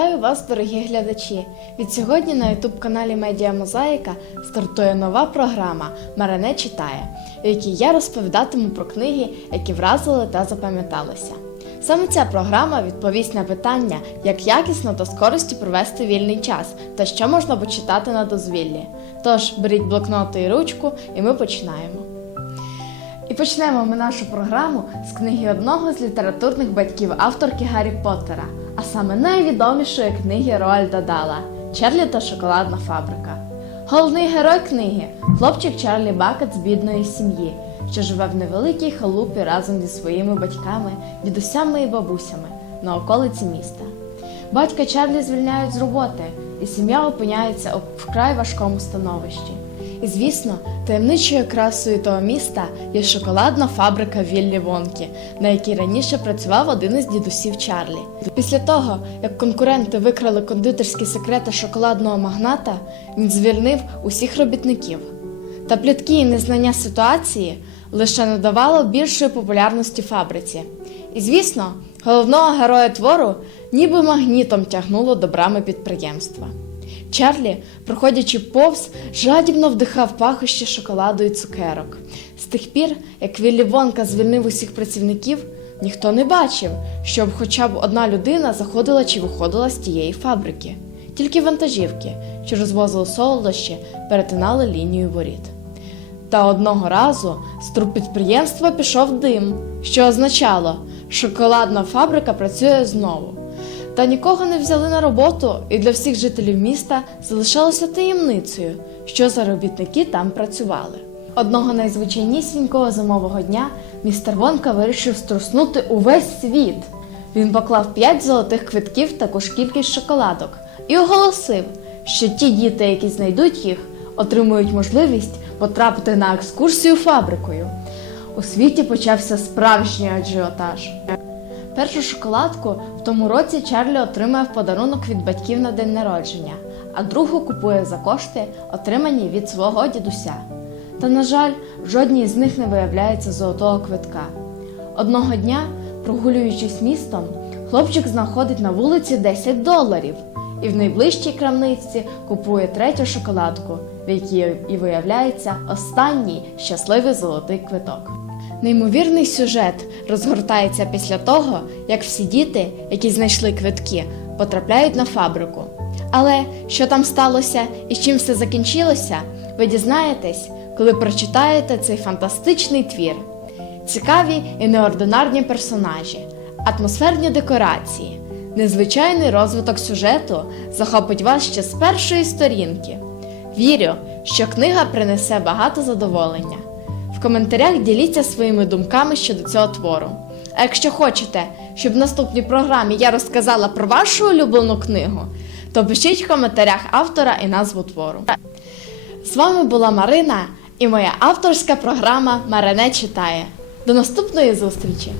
вас, дорогі глядачі! Від сьогодні на youtube каналі Медіа Мозаїка стартує нова програма Марине читає, в якій я розповідатиму про книги, які вразили та запам'яталися. Саме ця програма відповість на питання, як якісно та з користю провести вільний час та що можна почитати на дозвіллі. Тож беріть блокноти і ручку, і ми починаємо. І почнемо ми нашу програму з книги одного з літературних батьків авторки Гаррі Поттера, а саме найвідомішої книги Роальда Дала Чарлі та шоколадна фабрика. Головний герой книги хлопчик Чарлі Бакет з бідної сім'ї, що живе в невеликій халупі разом зі своїми батьками, дідусями і бабусями на околиці міста. Батька Чарлі звільняють з роботи, і сім'я опиняється у вкрай важкому становищі. І звісно, таємничою красою того міста є шоколадна фабрика Віллі Вонкі, на якій раніше працював один із дідусів Чарлі. Після того, як конкуренти викрали кондитерські секрети шоколадного магната, він звільнив усіх робітників. Та плітки і незнання ситуації лише надавало більшої популярності фабриці. І звісно, головного героя твору ніби магнітом тягнуло до брами підприємства. Чарлі, проходячи повз, жадібно вдихав пахощі шоколаду і цукерок. З тих пір, як Віллі Вонка звільнив усіх працівників, ніхто не бачив, щоб хоча б одна людина заходила чи виходила з тієї фабрики. Тільки вантажівки, що розвозили солодощі, перетинали лінію воріт. Та одного разу з труб підприємства пішов дим, що означало, шоколадна фабрика працює знову. Та нікого не взяли на роботу, і для всіх жителів міста залишалося таємницею, що за робітники там працювали. Одного найзвичайнісінького зимового дня містер Вонка вирішив струснути увесь світ. Він поклав п'ять золотих квитків ж кількість шоколадок і оголосив, що ті діти, які знайдуть їх, отримують можливість потрапити на екскурсію фабрикою. У світі почався справжній аджіотаж. Першу шоколадку в тому році Чарлі отримає в подарунок від батьків на день народження, а другу купує за кошти, отримані від свого дідуся. Та, на жаль, жодній з них не виявляється золотого квитка. Одного дня, прогулюючись містом, хлопчик знаходить на вулиці 10 доларів і в найближчій крамниці купує третю шоколадку, в якій і виявляється останній щасливий золотий квиток. Неймовірний сюжет розгортається після того, як всі діти, які знайшли квитки, потрапляють на фабрику. Але що там сталося і чим все закінчилося, ви дізнаєтесь, коли прочитаєте цей фантастичний твір. Цікаві і неординарні персонажі, атмосферні декорації, незвичайний розвиток сюжету захопить вас ще з першої сторінки. Вірю, що книга принесе багато задоволення. В коментарях діліться своїми думками щодо цього твору. А якщо хочете, щоб в наступній програмі я розказала про вашу улюблену книгу, то пишіть в коментарях автора і назву твору. З вами була Марина і моя авторська програма Марине читає. До наступної зустрічі!